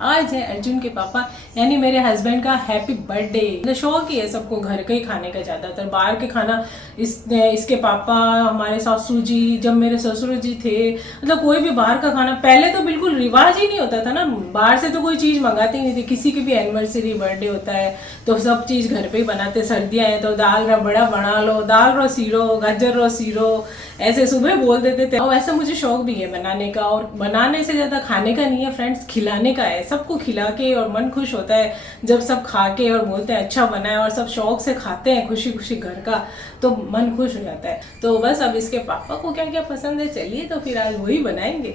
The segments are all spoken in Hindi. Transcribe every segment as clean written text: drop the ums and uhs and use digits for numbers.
आज है अर्जुन के पापा यानी मेरे हस्बैंड का हैप्पी बर्थडे। मतलब शौक ही है सबको घर का ही खाने का, ज़्यादातर बाहर के खाना इसके पापा, हमारे सासू जी, जब मेरे ससुर जी थे, मतलब कोई भी बाहर का खाना पहले तो बिल्कुल रिवाज ही नहीं होता था ना, बाहर से तो कोई चीज़ मंगाते ही नहीं थे। किसी की भी एनिवर्सरी बर्थडे होता है तो सब चीज़ घर पे ही बनाते। सर्दियाँ हैं तो दाल रबड़ा बना लो, दाल रो सीरो, गाजर रो सीरो, ऐसे सुबह बोल देते थे। और ऐसा मुझे शौक भी है बनाने का, और बनाने से ज़्यादा खाने का नहीं है फ्रेंड्स, खिलाने का है। सबको खिला के और मन खुश होता है जब सब खा के और बोलते हैं अच्छा बना है, और सब शौक से खाते हैं खुशी खुशी घर का, तो मन खुश हो जाता है। तो बस अब इसके पापा को क्या क्या पसंद है, चलिए तो फिर आज वही बनाएंगे।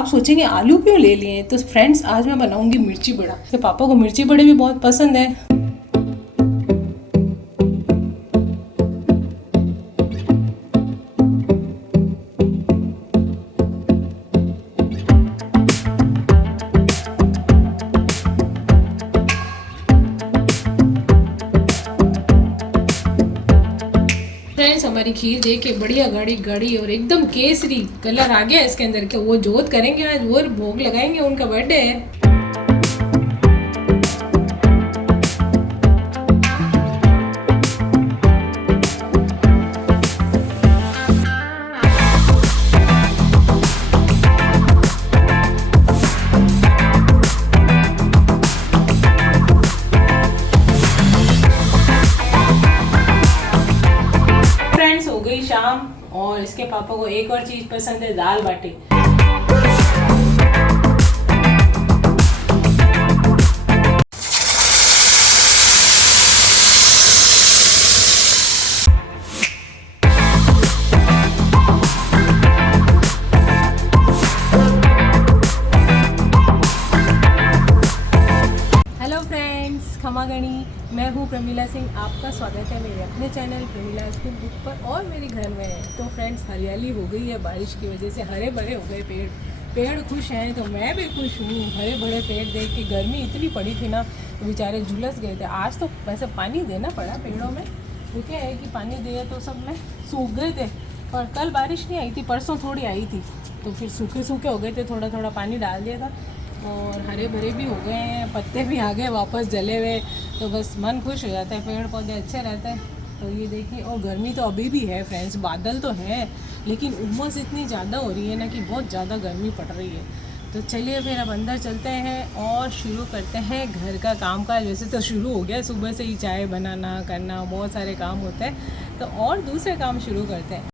आप सोचेंगे आलू क्यों ले लिए, तो फ्रेंड्स आज मैं बनाऊंगी मिर्ची बड़ा। तो पापा को मिर्ची बड़े भी बहुत पसंद है। फ्रेंड्स हमारी खीर देख के बढ़िया गाढ़ी गाढ़ी और एकदम केसरी कलर आ गया इसके अंदर के। वो जोत करेंगे आज, वो भोग लगाएंगे, उनका बर्थडे है। हो गई शाम, और इसके पापा को एक और चीज पसंद है, दाल बाटी। खमा गणी, मैं हूँ प्रमिला सिंह। आपका स्वागत है मेरे अपने चैनल प्रमिला स्कूल बुक पर और मेरे घर में है। तो फ्रेंड्स हरियाली हो गई है बारिश की वजह से, हरे भरे हो गए पेड़ खुश हैं, तो मैं भी खुश हूँ। हरे भरे पेड़ देख के, गर्मी इतनी पड़ी थी ना तो बेचारे झुलस गए थे। आज तो वैसे पानी देना पड़ा पेड़ों में, वो क्या है कि पानी दिया तो सब में सूख गए थे, और कल बारिश नहीं आई थी, परसों थोड़ी आई थी, तो फिर सूखे सूखे हो गए थे, थोड़ा थोड़ा पानी डाल दिया था और हरे भरे भी हो गए हैं, पत्ते भी आ गए वापस जले हुए। तो बस मन खुश हो जाता है, पेड़ पौधे अच्छे रहते हैं। तो ये देखिए, और गर्मी तो अभी भी है फ्रेंड्स, बादल तो है लेकिन उमस इतनी ज़्यादा हो रही है ना कि बहुत ज़्यादा गर्मी पड़ रही है। तो चलिए फिर अब अंदर चलते हैं और शुरू करते हैं घर का काम काज। वैसे तो शुरू हो गया, सुबह से ही चाय बनाना करना, बहुत सारे काम होते हैं, तो और दूसरे काम शुरू करते हैं।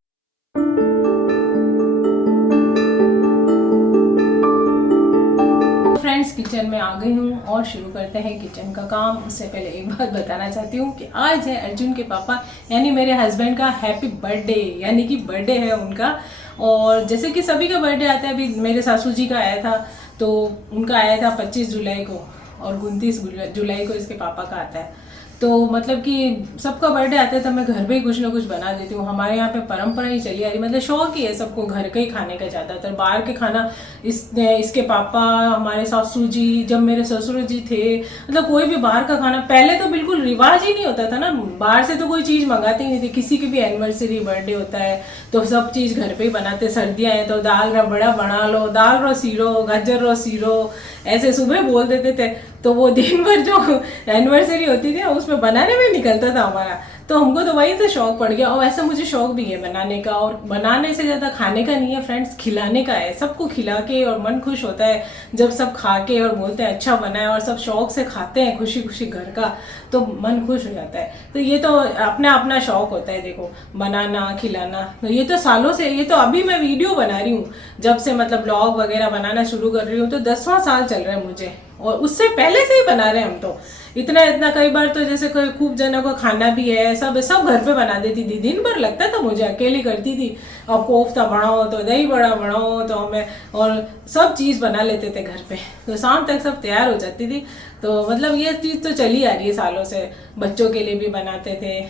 फ्रेंड्स किचन में आ गई हूँ और शुरू करते हैं किचन का काम। उससे पहले एक बात बताना चाहती हूँ कि आज है अर्जुन के पापा यानी मेरे हस्बैंड का हैप्पी बर्थडे, यानी कि बर्थडे है उनका। और जैसे कि सभी का बर्थडे आता है, अभी मेरे सासू जी का आया था, तो उनका आया था 25 जुलाई को, और 29 जुलाई को इसके पापा का आता है। तो मतलब कि सबका बर्थडे आता है तो मैं घर पे ही कुछ ना कुछ बना देती हूँ। हमारे यहाँ पे परंपरा ही चली आ रही, मतलब शौक ही है सबको घर का ही खाने का, ज़्यादातर बाहर के खाना इसके पापा, हमारे सासू जी, जब मेरे ससुर जी थे, मतलब कोई भी बाहर का खाना पहले तो बिल्कुल रिवाज ही नहीं होता था ना, बाहर से तो कोई चीज़ मंगाते ही नहीं थे। किसी की भी एनिवर्सरी बर्थडे होता है तो सब चीज़ घर पे ही बनाते। सर्दियाँ हैं तो दाल रबड़ा बना लो, दाल रो सीरो, गाजर रो सीरो, ऐसे सुबह बोल देते थे। तो वो दिन भर जो एनिवर्सरी होती थी उसमें बनाने में निकलता था हमारा, तो हमको तो वहीं से शौक पड़ गया। और ऐसा मुझे शौक भी है बनाने का, और बनाने से ज़्यादा खाने का नहीं है फ्रेंड्स, खिलाने का है। सबको खिला के और मन खुश होता है जब सब खा के और बोलते हैं अच्छा बना है, और सब शौक से खाते हैं खुशी खुशी घर का, तो मन खुश हो जाता है। तो ये तो अपना अपना शौक होता है, देखो बनाना खिलाना। तो ये तो सालों से, ये तो अभी मैं वीडियो बना रही हूँ जब से, मतलब ब्लॉग वगैरह बनाना शुरू कर रही हूँ, तो 10वां साल चल रहा है मुझे, और उससे पहले से ही बना रहे हैं हम। तो इतना कई बार तो जैसे कोई खूब जनों को खाना भी है, सब घर पे बना देती थी। दिन भर लगता था मुझे, अकेली करती थी। और कोफ्ता बनाओ तो दही बड़ा बनाओ तो मैं, और सब चीज़ बना लेते थे घर पे, तो शाम तक सब तैयार हो जाती थी। तो मतलब ये चीज़ तो चली आ रही है सालों से। बच्चों के लिए भी बनाते थे,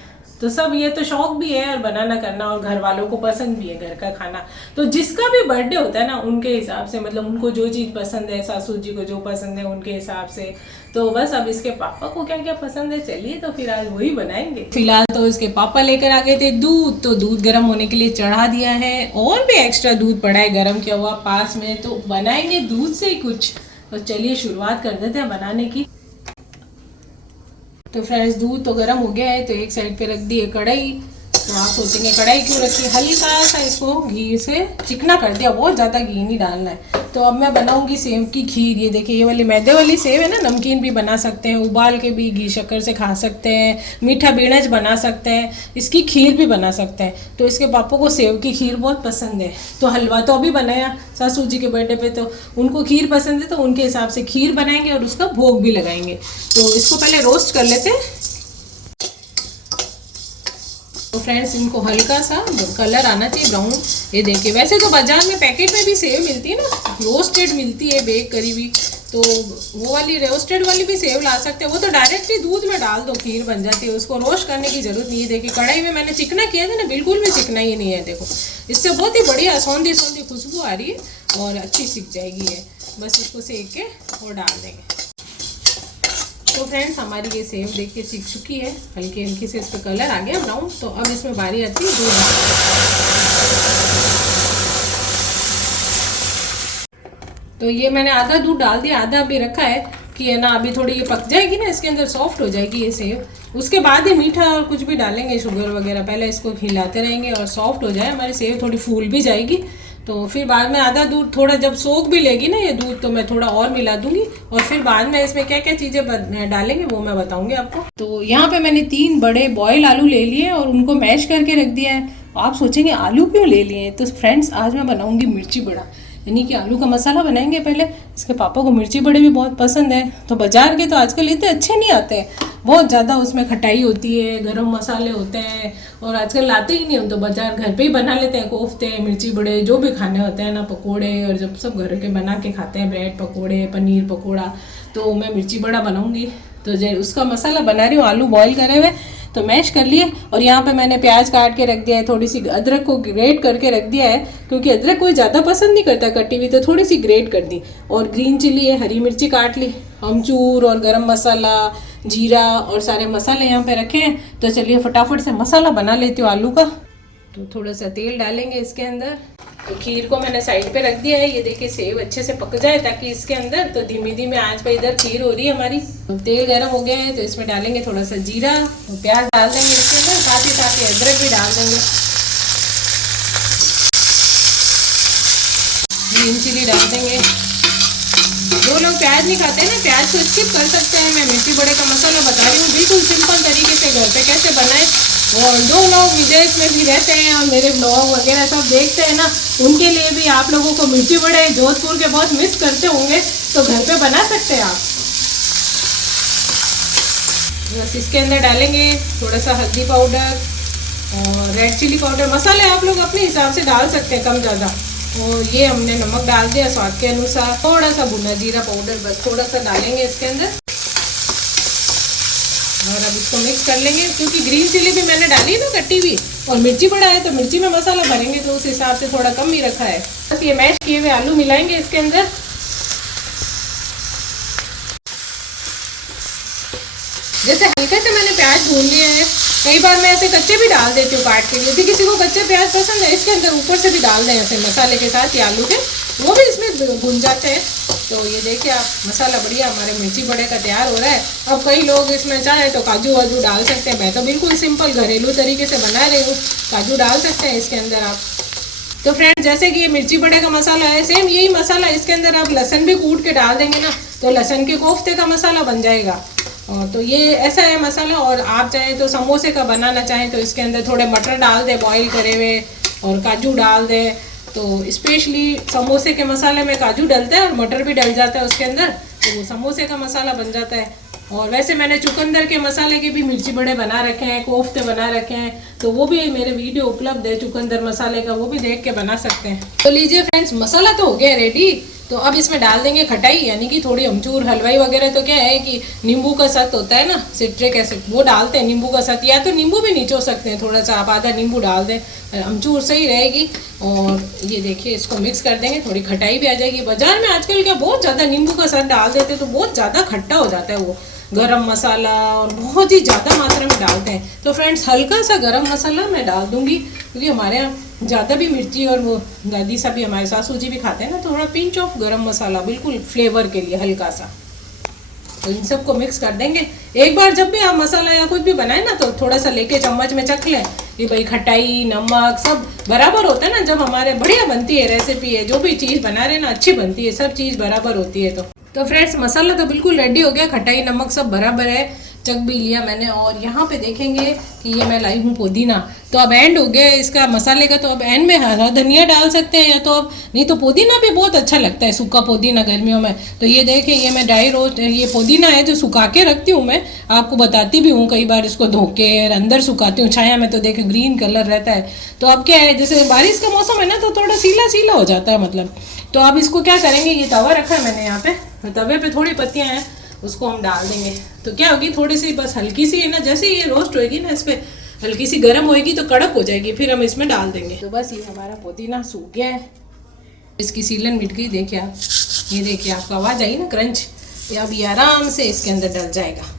तो सब ये तो शौक भी है और बनाना करना, और घर वालों को पसंद भी है घर का खाना। तो जिसका भी बर्थडे होता है ना उनके हिसाब से, मतलब उनको जो चीज़ पसंद है, सासू जी को जो पसंद है उनके हिसाब से। तो बस अब इसके पापा को क्या क्या पसंद है, चलिए तो फिर आज वही बनाएंगे। फिलहाल तो इसके पापा लेकर आ गए थे दूध, तो दूध गर्म होने के लिए चढ़ा दिया है, और भी एक्स्ट्रा दूध पड़ा है गर्म किया हुआ पास में, तो बनाएंगे दूध से ही कुछ। तो चलिए शुरुआत कर देते हैं बनाने की। तो फ्रेंड्स दूध तो गर्म हो गया है, तो एक साइड पे रख दी है कढ़ाई। तो आप सोचेंगे कढ़ाई क्यों रखी, हल्का सा इसको घी से चिकना कर दिया, बहुत ज़्यादा घी नहीं डालना है। तो अब मैं बनाऊंगी सेव की खीर। ये देखिए, ये वाली मैदे वाली सेव है ना, नमकीन भी बना सकते हैं, उबाल के भी घी शक्कर से खा सकते हैं, मीठा बीणज बना सकते हैं, इसकी खीर भी बना सकते हैं। तो इसके पापा को सेव की खीर बहुत पसंद है, तो हलवा तो अभी बनाया सासू जी के बर्थडे पे, तो उनको खीर पसंद है, तो उनके हिसाब से खीर बनाएंगे और उसका भोग भी लगाएंगे। तो इसको पहले रोस्ट कर लेते हैं। तो फ्रेंड्स इनको हल्का सा कलर आना चाहिए ब्राउन। ये देखिए, वैसे तो बाजार में पैकेट में भी सेव मिलती है ना, रोस्टेड मिलती है बेक करी हुई, तो वो वाली रोस्टेड वाली भी सेव ला सकते हैं। वो तो डायरेक्टली दूध में डाल दो खीर बन जाती है, उसको रोस्ट करने की जरूरत नहीं है। देखिए कढ़ाई में मैंने चिकना किया था ना, बिल्कुल भी चिकना ही नहीं है। देखो इससे बहुत ही बढ़िया सौंधी सौंधी खुशबू आ रही है और अच्छी सीख जाएगी ये। बस इसको सेक के और डाल देंगे। तो फ्रेंड्स हमारी ये सेव देखिए सीख चुकी है, हल्की हल्की से इस पर कलर आ गया ब्राउन। तो अब इसमें बारी आती है दूध। तो ये मैंने आधा दूध डाल दिया, आधा अभी रखा है कि है ना, अभी थोड़ी ये पक जाएगी ना, इसके अंदर सॉफ्ट हो जाएगी ये सेव। उसके बाद ही मीठा और कुछ भी डालेंगे, शुगर वगैरह। पहले इसको हिलाते रहेंगे और सॉफ्ट हो जाए हमारी सेव, थोड़ी फूल भी जाएगी। तो फिर बाद में आधा दूध थोड़ा जब सोख भी लेगी ना ये दूध, तो मैं थोड़ा और मिला दूंगी, और फिर बाद में इसमें क्या क्या चीज़ें डालेंगे वो मैं बताऊंगी आपको। तो यहाँ पे मैंने 3 बड़े बॉयल आलू ले लिए और उनको मैश करके रख दिया है। आप सोचेंगे आलू क्यों ले लिए, तो फ्रेंड्स आज मैं बनाऊंगी मिर्ची बड़ा, यानी कि आलू का मसाला बनाएंगे पहले। इसके पापा को मिर्ची बड़े भी बहुत पसंद है। तो बाजार के तो आजकल इतने अच्छे नहीं आते हैं, बहुत ज़्यादा उसमें खटाई होती है, गरम मसाले होते हैं, और आजकल लाते ही नहीं हम, तो बाजार घर पे ही बना लेते हैं। कोफ्ते, मिर्ची बड़े, जो भी खाने होते हैं ना, पकोड़े, और जब सब घर के बना के खाते हैं, ब्रेड पकोड़े, पनीर पकोड़ा, तो मैं मिर्ची बड़ा बनाऊंगी। तो उसका मसाला बना रही हूँ, आलू बॉयल करे हुए तो मैश कर लिए। और यहाँ पे मैंने प्याज काट के रख दिया है, थोड़ी सी अदरक को ग्रेट करके रख दिया है, क्योंकि अदरक कोई ज़्यादा पसंद नहीं करता कटी हुई, तो थोड़ी सी ग्रेट कर दी। और ग्रीन चिली है, हरी मिर्ची काट ली, अमचूर और गरम मसाला, जीरा और सारे मसाले यहाँ पे रखे हैं। तो चलिए फटाफट से मसाला बना लेती हूँ आलू का। तो थोड़ा सा तेल डालेंगे इसके अंदर। तो खीर को मैंने साइड पे रख दिया है। ये देखिए सेव अच्छे से पक जाए ताकि इसके अंदर, तो धीमी धीमी आंच पे इधर खीर हो रही है हमारी। तो तेल गर्म हो गया है, तो इसमें डालेंगे थोड़ा सा जीरा, तो प्याज डाल देंगे इसके अंदर, साथ ही अदरक भी डाल देंगे, ग्रीन चिली डाल देंगे। जो लोग प्याज नहीं खाते हैं ना, प्याज को स्किप कर सकते हैं। मैं मिर्ची बड़े का मसाला बता रही हूँ, बिल्कुल सिंपल तरीके से घर पे कैसे बनाए। और जो लोग विदेश में भी रहते हैं और मेरे ब्लॉग वगैरह सब देखते हैं ना, उनके लिए भी, आप लोगों को मिर्ची बड़े जोधपुर के बहुत मिस करते होंगे, तो घर पे बना सकते हैं आप। बस इसके अंदर डालेंगे थोड़ा सा हल्दी पाउडर और रेड चिली पाउडर। मसाले आप लोग अपने हिसाब से डाल सकते हैं, कम ज़्यादा। और ये हमने नमक डाल दिया स्वाद के अनुसार, थोड़ा सा भुना जीरा पाउडर बस थोड़ा सा डालेंगे इसके अंदर, और अब इसको मिक्स कर लेंगे। क्योंकि ग्रीन चिली भी मैंने डाली है ना कटी हुई, और मिर्ची बड़ा है तो मिर्ची में मसाला भरेंगे, तो उस हिसाब से थोड़ा कम ही रखा है। बस ये मैश किए हुए आलू मिलाएंगे इसके अंदर। जैसे हल्के से मैंने प्याज भून लिए हैं, कई बार मैं ऐसे कच्चे भी डाल देती हूँ काट के। यदि किसी को कच्चे प्याज पसंद है, इसके अंदर ऊपर से भी डाल दें ऐसे मसाले के साथ ही आलू के, वो भी इसमें भुन जाते हैं। तो ये देखिए आप, मसाला बढ़िया हमारे मिर्ची बड़े का तैयार हो रहा है। अब कई लोग इसमें चाहे तो काजू वाजू डाल सकते हैं, मैं तो बिल्कुल सिंपल घरेलू तरीके से बना रही हूँ। काजू डाल सकते हैं इसके अंदर आप। तो फ्रेंड्स जैसे कि ये मिर्ची बड़े का मसाला है, सेम यही मसाला इसके अंदर आप लहसुन भी कूट के डाल देंगे ना, तो लहसुन के कोफ्ते का मसाला बन जाएगा। तो ये ऐसा है मसाला। और आप चाहें तो समोसे का बनाना चाहें तो इसके अंदर थोड़े मटर डाल दें बॉईल करे हुए, और काजू डाल दें। तो स्पेशली समोसे के मसाले में काजू डलता है और मटर भी डल जाता है उसके अंदर, तो वो समोसे का मसाला बन जाता है। और वैसे मैंने चुकंदर के मसाले के भी मिर्ची बड़े बना रखे हैं, कोफ्ते बना रखे हैं, तो वो भी मेरे वीडियो उपलब्ध है चुकंदर मसाले का, वो भी देख के बना सकते हैं। तो लीजिए फ्रेंड्स, मसाला तो हो गया रेडी। तो अब इसमें डाल देंगे खटाई, यानी कि थोड़ी अमचूर। हलवाई वगैरह तो क्या है कि नींबू का सत्त होता है ना, सिट्रिक एसिड, वो डालते हैं, नींबू का सत्त, या तो नींबू भी निचो सकते हैं, थोड़ा सा आप आधा नींबू डाल दें, अमचूर सही रहेगी। और ये देखिए इसको मिक्स कर देंगे, थोड़ी खटाई भी आ जाएगी। बाजार में आजकल क्या बहुत ज़्यादा नींबू का सत्त डाल देते तो बहुत ज़्यादा खट्टा हो जाता है वो, गरम मसाला और बहुत ही ज़्यादा मात्रा में डालते हैं। तो फ्रेंड्स हल्का सा गरम मसाला मैं डाल दूँगी, क्योंकि हमारे यहाँ ज़्यादा भी मिर्ची, और वो दादी साहब भी, हमारे सासू जी भी खाते हैं ना, तो थोड़ा पिंच ऑफ गरम मसाला बिल्कुल फ्लेवर के लिए हल्का सा। तो इन सबको मिक्स कर देंगे। एक बार जब भी आप मसाला या कुछ भी बनाए ना, तो थोड़ा सा लेके चम्मच में चख लें कि भाई खटाई नमक सब बराबर होता है ना। जब हमारे बढ़िया बनती है रेसिपी है, जो भी चीज़ बना रहे ना अच्छी बनती है, सब चीज़ बराबर होती है। तो फ्रेंड्स मसाला तो बिल्कुल रेडी हो गया, खटाई नमक सब बराबर है, चख भी लिया मैंने। और यहाँ पे देखेंगे कि ये मैं लाई हूँ पुदीना, तो अब एंड हो गया इसका मसाले का, तो अब एंड में हरा धनिया डाल सकते हैं, या तो अब नहीं तो पुदीना भी बहुत अच्छा लगता है, सूखा पुदीना गर्मियों में। तो ये देखें, ये मैं ड्राई रोस्ट, ये पुदीना है जो सुखा के रखती हूँ, मैं आपको बताती भी हूँ, कई बार इसको धो के अंदर सुखाती हूँ छाया में, तो देखे ग्रीन कलर रहता है। तो अब क्या है, जैसे बारिश का मौसम है ना, तो थोड़ा सीला सीला हो जाता है मतलब। तो अब इसको क्या करेंगे, ये तवा रखा है मैंने यहाँ पे, तवे पे थोड़ी पत्तियाँ हैं, उसको हम डाल देंगे। तो क्या होगी, थोड़ी सी बस हल्की सी है ना, जैसे ये रोस्ट होएगी ना, इस पर हल्की सी गर्म होएगी तो कड़क हो जाएगी, फिर हम इसमें डाल देंगे। तो बस ये हमारा पुदीना सूख गया है, इसकी सीलन मिट गई, देखिए आप, ये देखिए आपको आवाज़ आई ना क्रंच, अब ये आराम से इसके अंदर डल जाएगा,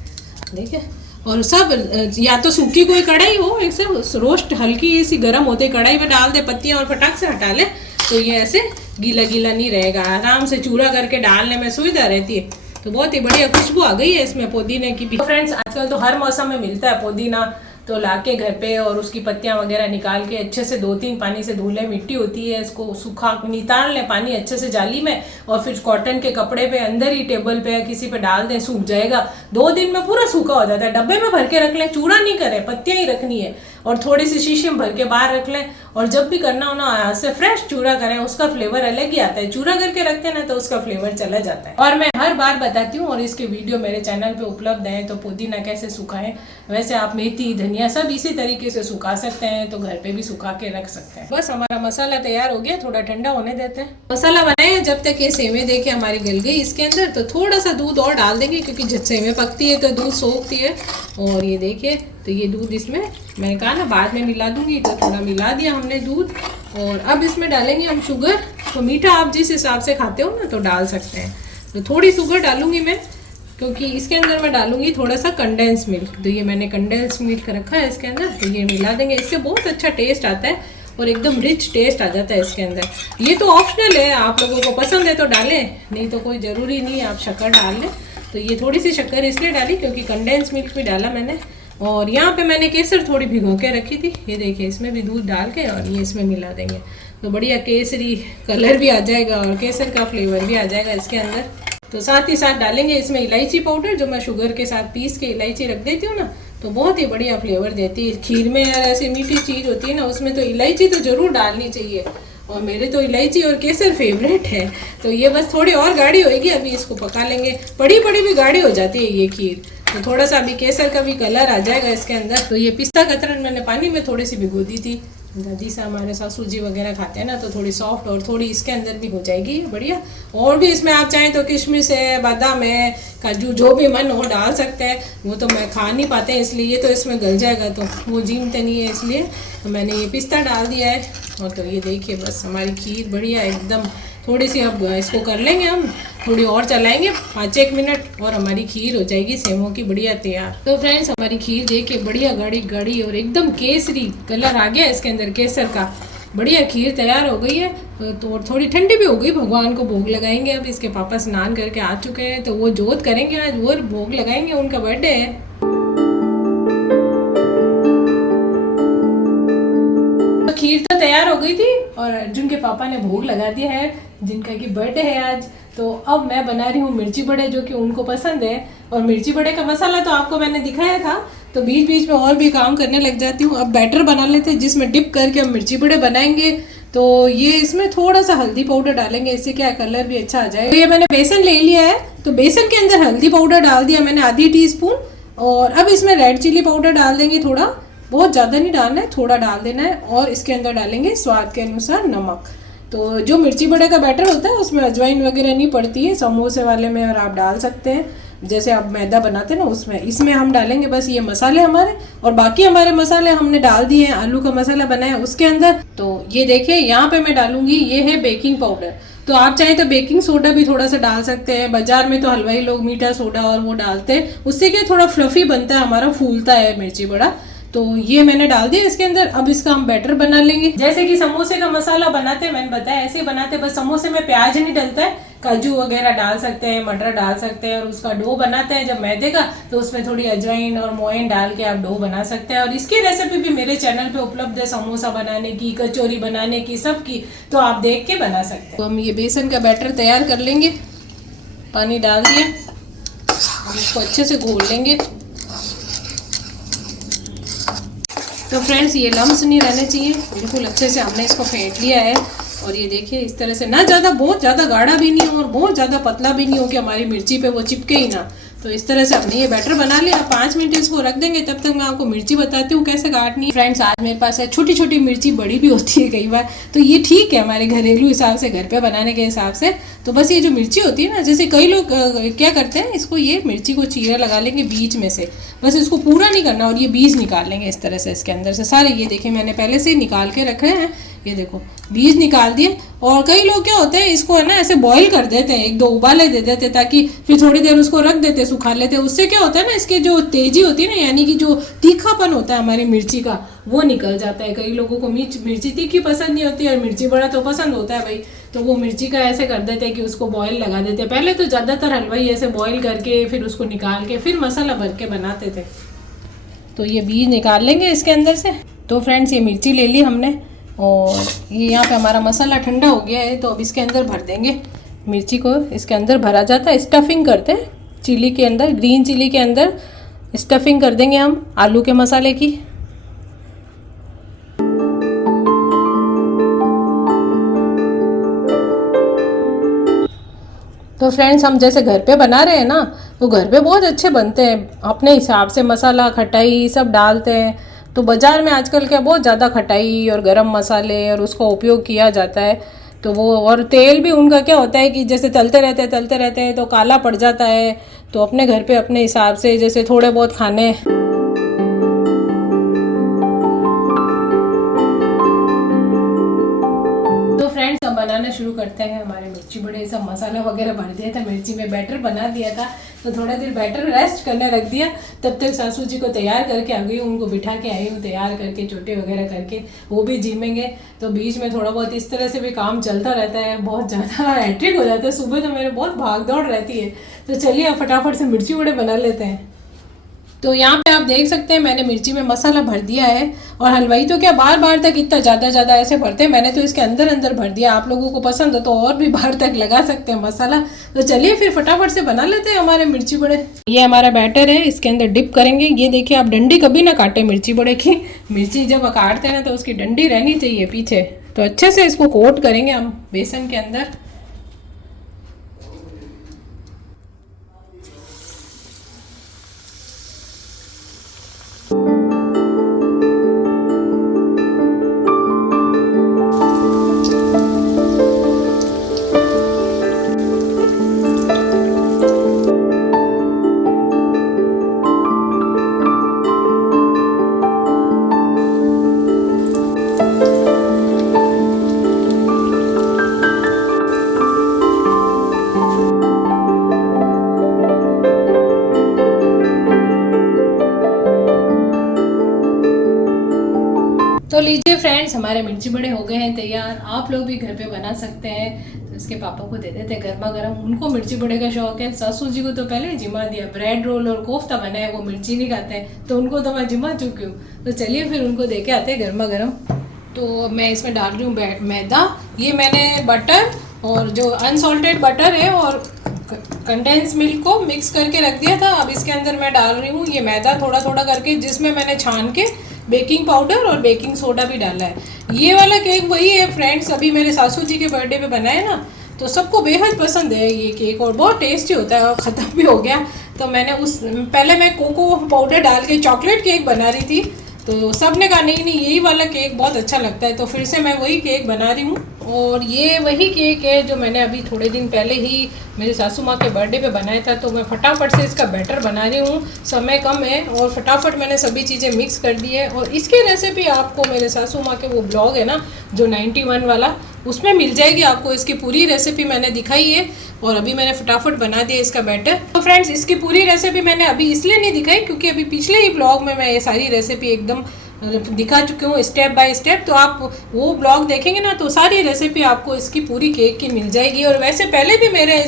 देखिए। और सब या तो सूखी कोई कढ़ाई हो, एक सब रोस्ट हल्की सी गर्म होते कढ़ाई में डाल दे पत्तियाँ और फटाक से हटा ले, तो ये ऐसे गीला गीला नहीं रहेगा, आराम से चूरा करके डालने में सुविधा रहती है। तो बहुत ही बढ़िया खुशबू आ गई है इसमें पुदीने की भी। फ्रेंड्स आजकल तो हर मौसम में मिलता है पुदीना, तो लाके घर पे और उसकी पत्तियां वगैरह निकाल के अच्छे से 2-3 पानी से धो लें, मिट्टी होती है, इसको सूखा निकाल लें पानी अच्छे से जाली में, और फिर कॉटन के कपड़े पे अंदर ही टेबल पे या किसी पे डाल दें, सूख जाएगा। 2 दिन में पूरा सूखा हो जाता है। डब्बे में भर के रख लें, चूड़ा नहीं करें, पत्तियां ही रखनी है, और थोड़ी सी शीशी में भर के बाहर रख लें, और जब भी करना हो ना ऐसे फ्रेश चूड़ा करें, उसका फ्लेवर अलग ही आता है। चूड़ा करके रखते हैं ना तो उसका फ्लेवर चला जाता है। और मैं हर बार बताती हूँ, और इसके वीडियो मेरे चैनल पे उपलब्ध है, तो पुदीना कैसे सुखाएं, वैसे आप मेथी धनिया सब इसी तरीके से सुखा सकते हैं, तो घर पे भी सुखा के रख सकते हैं। बस हमारा मसाला तैयार हो गया, थोड़ा ठंडा होने देते हैं। मसाला बनाए जब तक ये सेवें देखिए हमारी गल गई इसके अंदर, तो थोड़ा सा दूध और डाल देंगे, क्योंकि जब सेवें पकती है तो दूध सोखती है। और ये देखिए, तो ये दूध इसमें मैंने कहा ना बाद में मिला दूंगी, तो थोड़ा मिला दिया हमने दूध। और अब इसमें डालेंगे हम शुगर, तो मीठा आप जिस हिसाब से खाते हो ना तो डाल सकते हैं। तो थोड़ी शुगर डालूंगी मैं, क्योंकि इसके अंदर मैं डालूंगी थोड़ा सा कंडेंस मिल्क, तो ये मैंने कंडेंस मिल्क रखा है इसके अंदर, तो ये मिला देंगे, इससे बहुत अच्छा टेस्ट आता है और एकदम रिच टेस्ट आ जाता है इसके अंदर। ये तो ऑप्शनल है, आप लोगों को पसंद है तो डालें, नहीं तो कोई ज़रूरी नहीं आप शक्कर डाल लें। तो ये थोड़ी सी शक्कर इसलिए डाली क्योंकि कंडेंस मिल्क भी डाला मैंने। और यहाँ पे मैंने केसर थोड़ी भिगो के रखी थी, ये देखिए इसमें भी दूध डाल के और ये इसमें मिला देंगे, तो बढ़िया केसरी कलर भी आ जाएगा और केसर का फ्लेवर भी आ जाएगा इसके अंदर। तो साथ ही साथ डालेंगे इसमें इलायची पाउडर, जो मैं शुगर के साथ पीस के इलायची रख देती हूँ ना, तो बहुत ही बढ़िया फ्लेवर देती है खीर में। यार ऐसी मीठी चीज़ होती है ना, उसमें तो इलायची तो ज़रूर डालनी चाहिए, और मेरे तो इलायची और केसर फेवरेट है। तो ये बस थोड़ी और गाढ़ी होएगी, अभी इसको पका लेंगे। बड़ी बड़ी भी गाढ़ी हो जाती है ये खीर, तो थोड़ा सा अभी केसर का भी कलर आ जाएगा इसके अंदर। तो ये पिस्ता कतरन मैंने पानी में थोड़ी सी भिगो दी थी, दादी से हमारे सासू जी वगैरह खाते हैं ना, तो थोड़ी सॉफ्ट और थोड़ी इसके अंदर भी हो जाएगी बढ़िया। और भी इसमें आप चाहें तो किशमिश है, बादाम है, काजू, जो भी मन हो डाल सकते हैं। वो तो मैं खा नहीं पाते हैं इसलिए, ये तो इसमें गल जाएगा तो वो जीमते नहीं है, इसलिए तो मैंने ये पिस्ता डाल दिया है। और तो ये देखिए बस हमारी खीर बढ़िया एकदम, थोड़ी सी अब इसको कर लेंगे हम, थोड़ी और चलाएंगे 5-1 मिनट और हमारी खीर हो जाएगी सेवों की बढ़िया तैयार। तो फ्रेंड्स हमारी खीर देखिए बढ़िया गाढ़ी गाढ़ी और एकदम केसरी कलर आ गया इसके अंदर केसर का, बढ़िया खीर तैयार हो गई है। तो थोड़ी ठंडी भी हो गई, भगवान को भोग लगाएंगे। अब इसके पापा स्नान करके आ चुके हैं, तो वो जोत करेंगे आज, वो भोग लगाएंगे, उनका बर्थडे है। खीर तो तैयार हो गई थी और अर्जुन के पापा ने भोग लगा दिया है, जिनका कि बर्थडे है आज। तो अब मैं बना रही हूँ मिर्ची बड़े, जो कि उनको पसंद है। और मिर्ची बड़े का मसाला तो आपको मैंने दिखाया था, तो बीच बीच में और भी काम करने लग जाती हूँ। अब बैटर बना लेते हैं जिसमें डिप करके हम मिर्ची बड़े बनाएंगे। तो ये इसमें थोड़ा सा हल्दी पाउडर डालेंगे, इससे क्या कलर भी अच्छा आ जाएगा। तो ये मैंने बेसन ले लिया है, तो बेसन के अंदर हल्दी पाउडर डाल दिया मैंने आधी टीस्पून। और अब इसमें रेड चिली पाउडर डाल देंगे, थोड़ा, बहुत ज़्यादा नहीं डालना है, थोड़ा डाल देना है। और इसके अंदर डालेंगे स्वाद के अनुसार नमक। तो जो मिर्ची बड़े का बैटर होता है उसमें अजवाइन वगैरह नहीं पड़ती है, समोसे वाले में और आप डाल सकते हैं, जैसे आप मैदा बनाते हैं ना उसमें। इसमें हम डालेंगे बस ये मसाले हमारे, और बाकी हमारे मसाले हमने डाल दिए हैं। आलू का मसाला बनाया उसके अंदर। तो ये देखिए यहाँ पे मैं डालूंगी, ये है बेकिंग पाउडर। तो आप चाहे तो बेकिंग सोडा भी थोड़ा सा डाल सकते हैं। बाजार में तो हलवाई लोग मीठा सोडा और वो डालते हैं, उससे क्या थोड़ा फ्लफी बनता है हमारा, फूलता है मिर्ची बड़ा। तो ये मैंने डाल दिया इसके अंदर। अब इसका हम बैटर बना लेंगे, जैसे कि समोसे का मसाला बनाते हैं, मैंने बताया ऐसे ही बनाते हैं। बस समोसे में प्याज नहीं डलता है, काजू वगैरह डाल सकते हैं, मटर डाल सकते हैं, और उसका डो बनाते हैं जब मैदे का, तो उसमें थोड़ी अजवाइन और मोइन डाल के आप डो बना सकते हैं। और इसकी रेसिपी भी मेरे चैनल पे उपलब्ध है, समोसा बनाने की, कचौरी बनाने की, सब की, तो आप देख के बना सकते हैं। तो हम ये बेसन का बैटर तैयार कर लेंगे। पानी डाल दिया, इसको अच्छे से घोल लेंगे। तो फ्रेंड्स ये लम्स नहीं रहने चाहिए, बिल्कुल अच्छे से हमने इसको फेंट लिया है। और ये देखिए इस तरह से, ना ज़्यादा बहुत ज़्यादा गाढ़ा भी नहीं हो और बहुत ज़्यादा पतला भी नहीं हो कि हमारी मिर्ची पे वो चिपके ही ना। तो इस तरह से हमने ये बैटर बना लिया। 5 मिनट इसको रख देंगे, तब तक मैं आपको मिर्ची बताती हूँ कैसे काटनी है। फ्रेंड्स आज मेरे पास है छोटी छोटी मिर्ची, बड़ी भी होती है कई बार, तो ये ठीक है हमारे घरेलू हिसाब से, घर पे बनाने के हिसाब से। तो बस ये जो मिर्ची होती है ना, जैसे कई लोग क्या करते हैं, इसको ये मिर्ची को चीरा लगा लेंगे बीच में से, बस इसको पूरा नहीं करना, और ये बीज निकाल लेंगे इस तरह से इसके अंदर से सारे। ये देखिए मैंने पहले से निकाल के रखे हैं, ये देखो बीज निकाल दिए। और कई लोग क्या होते हैं, इसको है ना ऐसे बॉईल कर देते हैं, 1-2 उबाले दे देते हैं, ताकि फिर थोड़ी देर उसको रख देते, सुखा लेते हैं। उससे क्या होता है ना, इसके जो तेजी होती है ना, यानी कि जो तीखापन होता है हमारी मिर्ची का, वो निकल जाता है। कई लोगों को मिर्ची तीखी पसंद नहीं होती, और मिर्ची बड़ा तो पसंद होता है भाई, तो वो मिर्ची का ऐसे कर देते हैं कि उसको बॉईल लगा देते हैं। पहले तो ज़्यादातर हलवाई ऐसे बॉईल करके फिर उसको निकाल के फिर मसाला भर के बनाते थे। तो ये बीज निकाल लेंगे इसके अंदर से। तो फ्रेंड्स ये मिर्ची ले ली हमने, और ये यहाँ पे हमारा मसाला ठंडा हो गया है, तो अब इसके अंदर भर देंगे मिर्ची को। इसके अंदर भरा जाता है, स्टफिंग करते हैं चिली के अंदर, ग्रीन चिली के अंदर स्टफिंग कर देंगे हम आलू के मसाले की। तो फ्रेंड्स हम जैसे घर पे बना रहे हैं ना, तो घर पे बहुत अच्छे बनते हैं, अपने हिसाब से मसाला खटाई सब डालते हैं। तो बाज़ार में आजकल क्या बहुत ज़्यादा खटाई और गरम मसाले और उसका उपयोग किया जाता है, तो वो, और तेल भी उनका क्या होता है कि जैसे तलते रहते हैं तो काला पड़ जाता है। तो अपने घर पे अपने हिसाब से जैसे थोड़े बहुत खाने। फ्रेंड्स अब बनाना शुरू करते हैं हमारे मिर्ची बड़े। सब मसाला वगैरह भर दिया था, मिर्ची में बैटर बना दिया था, तो थोड़ा देर बैटर रेस्ट करने रख दिया। तब तक सासू जी को तैयार करके आ गई, उनको बिठा के आई हूँ तैयार करके, चोटे वगैरह करके, वो भी जिमेंगे। तो बीच में थोड़ा बहुत इस तरह से भी काम चलता रहता है, बहुत ज़्यादा हैट्रिक हो जाता है। सुबह तो मेरे बहुत भाग दौड़ रहती है। तो चलिए अब फटाफट से मिर्ची बड़े बना लेते हैं। तो यहाँ पे आप देख सकते हैं मैंने मिर्ची में मसाला भर दिया है, और हलवाई तो क्या बार बार तक इतना ज़्यादा ऐसे भरते हैं, मैंने तो इसके अंदर भर दिया। आप लोगों को पसंद हो तो और भी बार तक लगा सकते हैं मसाला। तो चलिए फिर फटाफट से बना लेते हैं हमारे मिर्ची बड़े। ये हमारा बैटर है, इसके अंदर डिप करेंगे। ये देखिए आप डंडी कभी ना काटे मिर्ची बड़े की, मिर्ची जब काटते हैं ना तो उसकी डंडी रहनी चाहिए पीछे। तो अच्छे से इसको कोट करेंगे हम बेसन के अंदर। तो लीजिए फ्रेंड्स हमारे मिर्ची बड़े हो गए हैं तैयार। आप लोग भी घर पे बना सकते हैं। तो इसके पापा को दे देते गर्मा गर्म, उनको मिर्ची बड़े का शौक है। सासू जी को तो पहले ही जिमा दिया, ब्रेड रोल और कोफ्ता बनाए, वो मिर्ची नहीं खाते हैं, तो उनको तो मैं जिमा चुकी हूँ। तो चलिए फिर उनको दे के आते हैं गर्मा गर्म। तो मैं इसमें डाल रही हूँ मैदा। ये मैंने बटर और जो अनसॉल्टेड बटर है और कंडेंस मिल्क को मिक्स करके रख दिया था। अब इसके अंदर मैं डाल रही हूँ ये मैदा थोड़ा थोड़ा करके, जिसमें मैंने छान के बेकिंग पाउडर और बेकिंग सोडा भी डाला है। ये वाला केक वही है फ्रेंड्स, अभी मेरे सासू जी के बर्थडे पे बनाया ना, तो सबको बेहद पसंद है ये केक और बहुत टेस्टी होता है, और ख़त्म भी हो गया। तो मैंने पहले मैं कोको पाउडर डाल के चॉकलेट केक बना रही थी, तो सब ने कहा नहीं यही वाला केक बहुत अच्छा लगता है, तो फिर से मैं वही केक बना रही हूँ। और ये वही केक है जो मैंने अभी थोड़े दिन पहले ही मेरे सासू माँ के बर्थडे पे बनाया था। तो मैं फटाफट से इसका बैटर बना रही हूँ, समय कम है और फटाफट मैंने सभी चीज़ें मिक्स कर दी है। और इसकी रेसिपी आपको मेरे सासू माँ के वो ब्लॉग है ना जो 91 वाला, उसमें मिल जाएगी आपको। इसकी पूरी रेसिपी मैंने दिखाई है और अभी मैंने फटाफट बना दिया इसका बैटर। तो फ्रेंड्स, इसकी पूरी रेसिपी मैंने अभी इसलिए नहीं दिखाई क्योंकि अभी पिछले ही ब्लॉग में मैं ये सारी रेसिपी एकदम दिखा चुकी हूँ स्टेप बाय स्टेप। तो आप वो ब्लॉग देखेंगे ना तो सारी रेसिपी आपको इसकी पूरी केक की मिल जाएगी। और वैसे पहले भी मेरे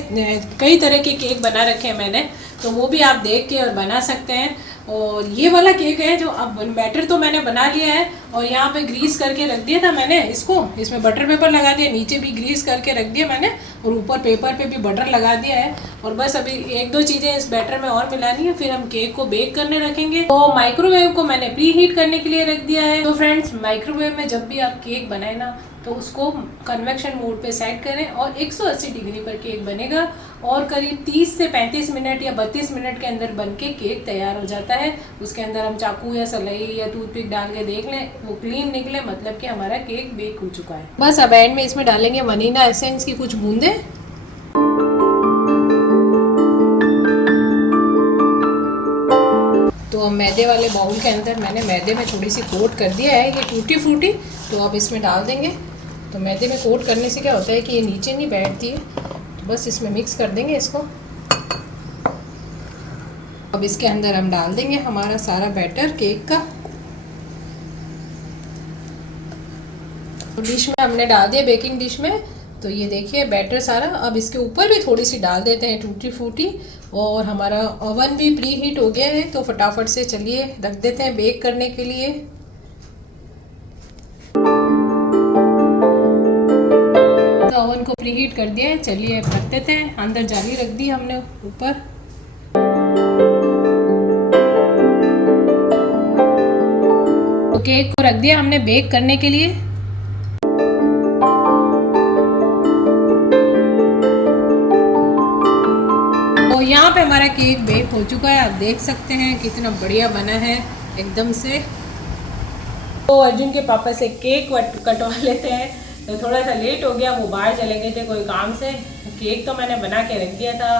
कई तरह के केक बना रखे हैं मैंने, तो वो भी आप देख के और बना सकते हैं। और ये वाला केक है जो अब बैटर तो मैंने बना लिया है और यहाँ पे ग्रीस करके रख दिया था मैंने इसको। इसमें बटर पेपर लगा दिया, नीचे भी ग्रीस करके रख दिया मैंने और ऊपर पेपर पे भी बटर लगा दिया है। और बस अभी एक दो चीज़ें इस बैटर में और मिलानी है, फिर हम केक को बेक करने रखेंगे। तो माइक्रोवेव को मैंने प्री हीट करने के लिए रख दिया है। तो फ्रेंड्स, माइक्रोवेव में जब भी आप केक बनाए ना तो उसको कन्वेक्शन मोड पे सेट करें और 180 डिग्री पर केक बनेगा और करीब 30 से 35 मिनट या 32 मिनट के अंदर बनके केक तैयार हो जाता है। उसके अंदर हम चाकू या सलाई या टूथपिक डाल के देख लें, वो क्लीन निकले मतलब कि हमारा केक बेक हो चुका है। बस अब एंड में इसमें डालेंगे वनीला एसेंस की कुछ बूंदे। तो मैदे वाले बाउल के अंदर मैंने मैदे में थोड़ी सी कोट कर दिया है ये टूटी फ्रूटी, तो अब इसमें डाल देंगे। तो मैदे में कोट करने से क्या होता है कि ये नीचे नहीं बैठती है, तो बस इसमें मिक्स कर देंगे इसको। अब इसके अंदर हम डाल देंगे हमारा सारा बैटर केक का। तो डिश में हमने डाल दिया, बेकिंग डिश में। तो ये देखिए बैटर सारा। अब इसके ऊपर भी थोड़ी सी डाल देते हैं टूटी फ्रूटी। और हमारा ओवन भी प्री हीट हो गया है, तो फटाफट से चलिए रख देते हैं बेक करने के लिए। तो ओवन को प्री हीट कर दिया है, चलिए रख देते हैं। अंदर जाली रख दी हमने ऊपर। तो केक को रख दिया हमने बेक करने के लिए। तो यहाँ पे हमारा केक बेक हो चुका है, आप देख सकते हैं कितना बढ़िया बना है एकदम से। तो अर्जुन के पापा से केक कटवा लेते हैं। तो थोड़ा सा लेट हो गया, वो बाहर चले गए थे कोई काम से। केक तो मैंने बना के रख दिया था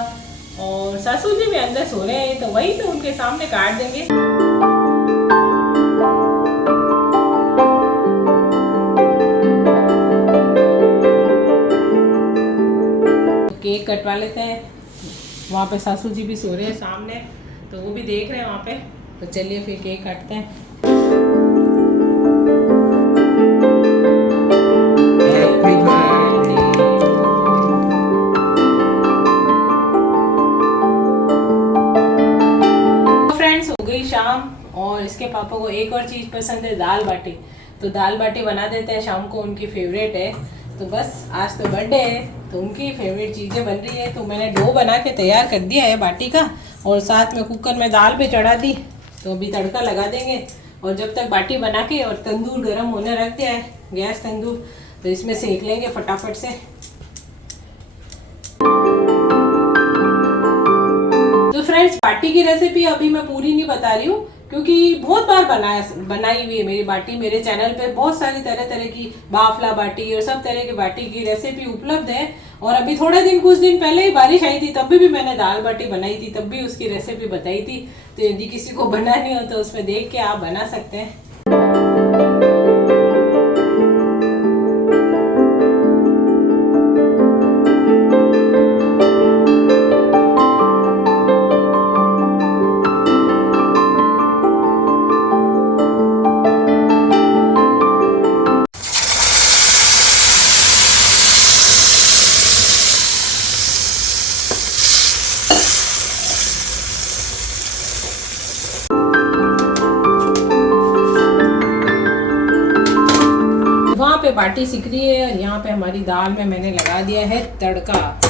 और सासू जी भी अंदर सो रहे हैं, तो वही तो उनके सामने काट देंगे। केक कटवा लेते हैं। वहाँ पे सासू जी भी सो रहे हैं सामने, तो वो भी देख रहे हैं वहाँ पे। तो चलिए फिर केक काटते हैं। फ्रेंड्स, हो गई शाम और इसके पापा को एक और चीज़ पसंद है, दाल बाटी। तो दाल बाटी बना देते हैं शाम को, उनकी फेवरेट है। तो बस आज तो बर्थडे है तो उनकी फेवरेट चीज़ें बन रही है। तो मैंने डो बना के तैयार कर दिया है बाटी का और साथ में कुकर में दाल पे चढ़ा दी। तो अभी तड़का लगा देंगे और जब तक बाटी बना के और तंदूर गर्म होने रख दिया है, गैस तंदूर, तो इसमें सेक लेंगे फटाफट से। तो फ्रेंड्स, बाटी की रेसिपी अभी मैं पूरी नहीं बता रही हूँ क्योंकि बहुत बार बनाई हुई है मेरी बाटी। मेरे चैनल पे बहुत सारी तरह तरह की बाफला बाटी और सब तरह की बाटी की रेसिपी उपलब्ध है। और अभी कुछ दिन पहले ही बारिश आई थी, तब भी मैंने दाल बाटी बनाई थी, तब भी उसकी रेसिपी बताई थी। तो यदि किसी को बनानी हो तो उसमें देख के आप बना सकते हैं। पे बाटी सिक रही है और यहाँ पे हमारी दाल में मैंने लगा दिया है तड़का।